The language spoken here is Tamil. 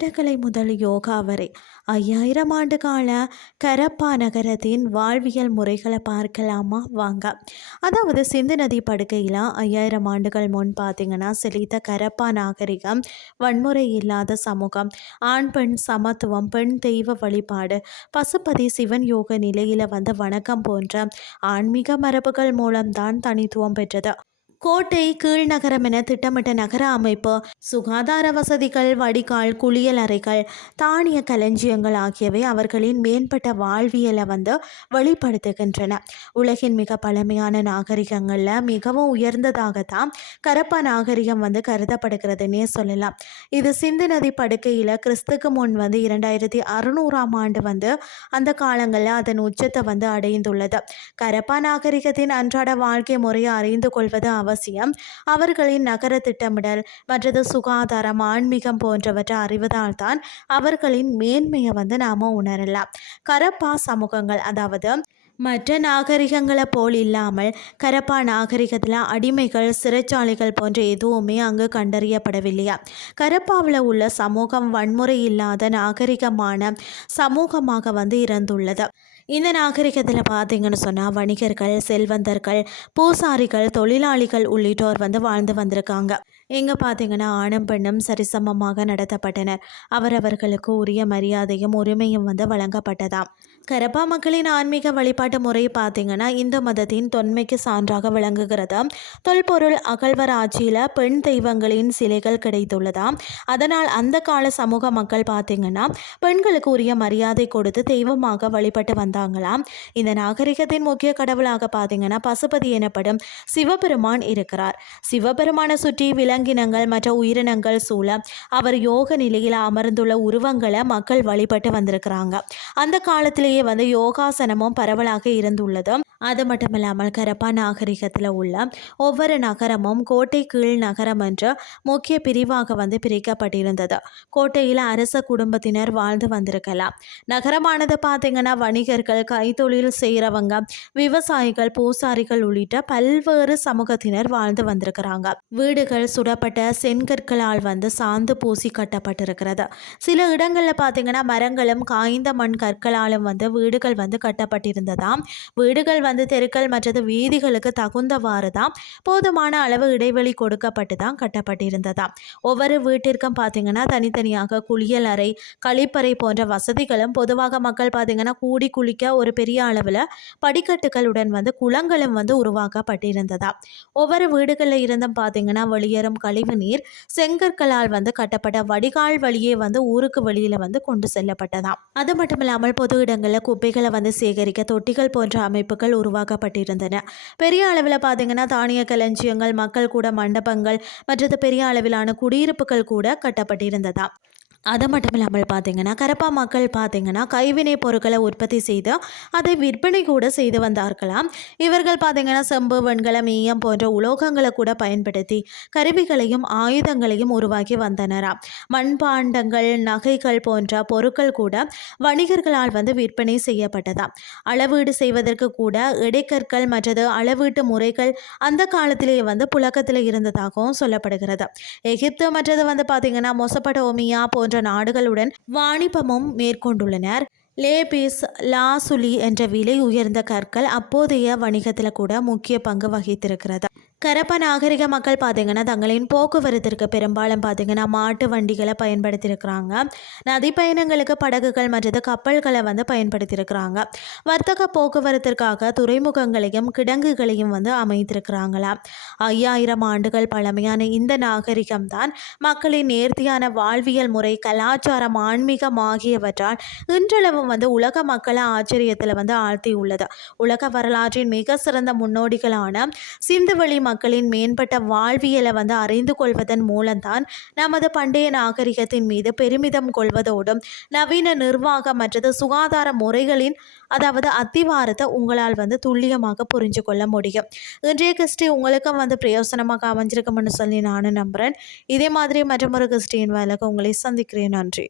கட்டடக்கலை முதல் யோகா வரை 5000 ஆண்டு கால கரப்பா நகரத்தின் வாழ்வியல் முறைகளை பார்க்கலாமா வாங்க. அதாவது சிந்து நதி படுகையில் 5000 ஆண்டுகள் முன் பார்த்தீங்கன்னா செழித்த கரப்பா நாகரிகம், வன்முறை இல்லாத சமூகம், ஆண் பெண் சமத்துவம், பெண் தெய்வ வழிபாடு, பசுபதி சிவன் யோக நிலையில வணக்கம் போன்ற ஆன்மீக மரபுகள் மூலம்தான் தனித்துவம் பெற்றது. கோட்டை கீழ்நகரம் என திட்டமிட்ட நகர அமைப்பு, சுகாதார வசதிகள், வடிகால், குளியல் அறைகள், தானிய களஞ்சியங்கள் ஆகியவை அவர்களின் மேம்பட்ட வாழ்வியலை வெளிப்படுத்துகின்றன. உலகின் மிக பழமையான நாகரிகங்களில் மிகவும் உயர்ந்ததாகத்தான் கரப்பா நாகரிகம் கருதப்படுகிறதுனே சொல்லலாம். இது சிந்து நதி படுக்கையில் கிறிஸ்துக்கு முன் 2600ஆம் ஆண்டு அந்த காலங்களில் அதன் உச்சத்தை அடைந்துள்ளது. கரப்பா நாகரிகத்தின் அன்றாட வாழ்க்கை முறையை அறிந்து கொள்வது அவசியம். அவர்களின் நகர திட்டமிடல் மற்றது சுகாதாரம், ஆன்மீகம் போன்றவற்றை அறிவதால் தான் அவர்களின் மேன்மையை நாம உணரலாம். கரப்பா சமூகங்கள், அதாவது மற்ற நாகரிகங்களை போல் இல்லாமல் கரப்பா நாகரிகத்தில் அடிமைகள், சிறைச்சாலைகள் போன்ற எதுவுமே அங்கு கண்டறியப்படவில்லையா. கரப்பாவில் உள்ள சமூகம் வன்முறை இல்லாத நாகரிகமான சமூகமாக இருந்துள்ளது. இந்த நாகரிகத்தில் பார்த்தீங்கன்னு சொன்னால் வணிகர்கள், செல்வந்தர்கள், பூசாரிகள், தொழிலாளிகள் உள்ளிட்டோர் வாழ்ந்து வந்திருக்காங்க. எங்கே பார்த்தீங்கன்னா ஆணும் பெண்ணும் சரிசமமாக நடத்தப்பட்டனர். அவரவர்களுக்கு உரிய மரியாதையும் உரிமையும் வழங்கப்பட்டதாம். கரப்பா மக்களின் ஆன்மீக வழிபாட்டு முறை பார்த்தீங்கன்னா இந்து மதத்தின் தொன்மைக்கு சான்றாக விளங்குகிறது. தொல்பொருள் அகழ்வாராய்ச்சியில் பெண் தெய்வங்களின் சிலைகள் கிடைத்துள்ளதாம். அதனால் அந்த கால சமூக மக்கள் பார்த்தீங்கன்னா பெண்களுக்கு உரிய மரியாதை கொடுத்து தெய்வமாக வழிபட்டு வந்தாங்களாம். இந்த நாகரிகத்தின் முக்கிய கடவுளாக பார்த்தீங்கன்னா பசுபதி எனப்படும் சிவபெருமான் இருக்கிறார். சிவபெருமானை சுற்றி விலங்கினங்கள் மற்ற உயிரினங்கள் சூழ அவர் யோக நிலையில் அமர்ந்துள்ள உருவங்களை மக்கள் வழிபட்டு வந்திருக்கிறாங்க. அந்த காலத்திலேயே யோகாசனமும் பரவலாக இருந்துள்ளது. அது மட்டும் இல்லாமல் கரப்பா நாகரிகத்தில் உள்ள ஒவ்வொரு நகரமும் கோட்டை கீழ் நகரம் என்று முக்கிய பிரிவாக பிரிக்கப்பட்டிருந்தது. கோட்டையில் அரச குடும்பத்தினர் வாழ்ந்து வந்திருக்கலாம். நகரமானது பார்த்தீங்கன்னா வணிகர்கள், கைத்தொழில் செய்கிறவங்க, விவசாயிகள், பூசாரிகள் உள்ளிட்ட பல்வேறு சமூகத்தினர் வாழ்ந்து வந்திருக்கிறாங்க. வீடுகள் சுடப்பட்ட செங்கற்களால் சாந்து பூசி கட்டப்பட்டிருக்கிறது. சில இடங்களில் பார்த்தீங்கன்னா மரங்களும் காய்ந்த மண் கற்களாலும் வீடுகள் கட்டப்பட்டிருந்ததாம். வீடுகள் தெருக்கள் மற்றது வீதிகளுக்கு தகுந்தவாறு தான் போதுமான அளவு இடைவெளி கொடுக்கப்பட்டு தான் கட்டப்பட்டிருந்ததாம். ஒவ்வொரு வீட்டிற்கும் பார்த்தீங்கன்னா தனித்தனியாக குளியல் அறை, கழிப்பறை போன்ற வசதிகளும், பொதுவாக மக்கள் பார்த்தீங்கன்னா கூடி குளிக்க ஒரு பெரிய அளவில் படிக்கட்டுகளுடன் குளங்களும் உருவாக்கப்பட்டிருந்ததாம். ஒவ்வொரு வீடுகளில் இருந்தும் பார்த்தீங்கன்னா வெளியேறும் கழிவு நீர் செங்கற்களால் கட்டப்பட்ட வடிகால் வழியே ஊருக்கு வெளியில் கொண்டு செல்லப்பட்டதாம். அது மட்டும் இல்லாமல் பொது இடங்களில் குப்பைகளை சேகரிக்க தொட்டிகள் போன்ற அமைப்புகள் உருவாக்கப்பட்டிருந்தன. பெரிய அளவில் பார்த்தீங்கன்னா தானிய களஞ்சியங்கள், மக்கள் கூட மண்டபங்கள் மற்றது பெரிய அளவிலான குடியிருப்புகள் கூட கட்டப்பட்டிருந்ததாம். அது மட்டும் இல்லாமல் பார்த்தீங்கன்னா கரப்பா மக்கள் பார்த்தீங்கன்னா கைவினை பொருட்களை உற்பத்தி செய்து அதை விற்பனை கூட செய்து வந்தார்களாம். இவர்கள் பார்த்தீங்கன்னா செம்பு, வெண்கலம், ஈயம் போன்ற உலோகங்களை கூட பயன்படுத்தி கருவிகளையும் ஆயுதங்களையும் உருவாக்கி வந்தனராம். மண்பாண்டங்கள், நகைகள் போன்ற பொருட்கள் கூட வணிகர்களால் விற்பனை செய்யப்பட்டதாம். அளவீடு செய்வதற்கு கூட இடைக்கற்கள் மற்றது அளவீட்டு முறைகள் அந்த காலத்திலேயே புழக்கத்தில் இருந்ததாகவும் சொல்லப்படுகிறது. எகிப்து மற்றது பார்த்தீங்கன்னா மொசபடோமியா போன்ற நாடுகளுடன் வாணிபமும் மேற்கொண்டுள்ளனர். லேபிஸ் லாசுலி என்ற விலை உயர்ந்த கற்கள் அப்போதைய வணிகத்தில் கூட முக்கிய பங்கு வகித்திருக்கிறது. கரப்பா நாகரிக மக்கள் பார்த்தீங்கன்னா தங்களின் போக்குவரத்திற்கு பெரும்பாலும் பார்த்தீங்கன்னா மாட்டு வண்டிகளை பயன்படுத்தியிருக்கிறாங்க. நதி பயணங்களுக்கு படகுகள் மற்றது கப்பல்களை பயன்படுத்தியிருக்கிறாங்க. வர்த்தக போக்குவரத்திற்காக துறைமுகங்களையும் கிடங்குகளையும் அமைத்திருக்கிறாங்களா. 5000 ஆண்டுகள் பழமையான இந்த நாகரிகம் தான் மக்களின் நேர்த்தியான வாழ்வியல் முறை, கலாச்சாரம், ஆன்மீகம் ஆகியவற்றால் இன்றளவும் உலக மக்களை ஆச்சரியத்தில் ஆழ்த்தியுள்ளது. உலக வரலாற்றின் மிக சிறந்த முன்னோடிகளான சிந்துவெளி மக்களின் மேம்பட்ட வாழ்வியலை அறிந்து கொள்வதன் மூலம்தான் நமது பண்டைய நாகரிகத்தின் மீது பெருமிதம் கொள்வதோடும் நவீன நிர்வாக மற்றது சுகாதார முறைகளின் அத்திவாரத்தை உங்களால் துல்லியமாக புரிஞ்சு கொள்ள முடியும். இன்றைய கிறிஸ்டி உங்களுக்கும் பிரயோசனமாக அமைஞ்சிருக்கும்னு சொல்லி நானும் நம்புகிறேன். இதே மாதிரி மற்றொரு கிறிஸ்டியின் வேலைக்கு உங்களை சந்திக்கிறேன். நன்றி.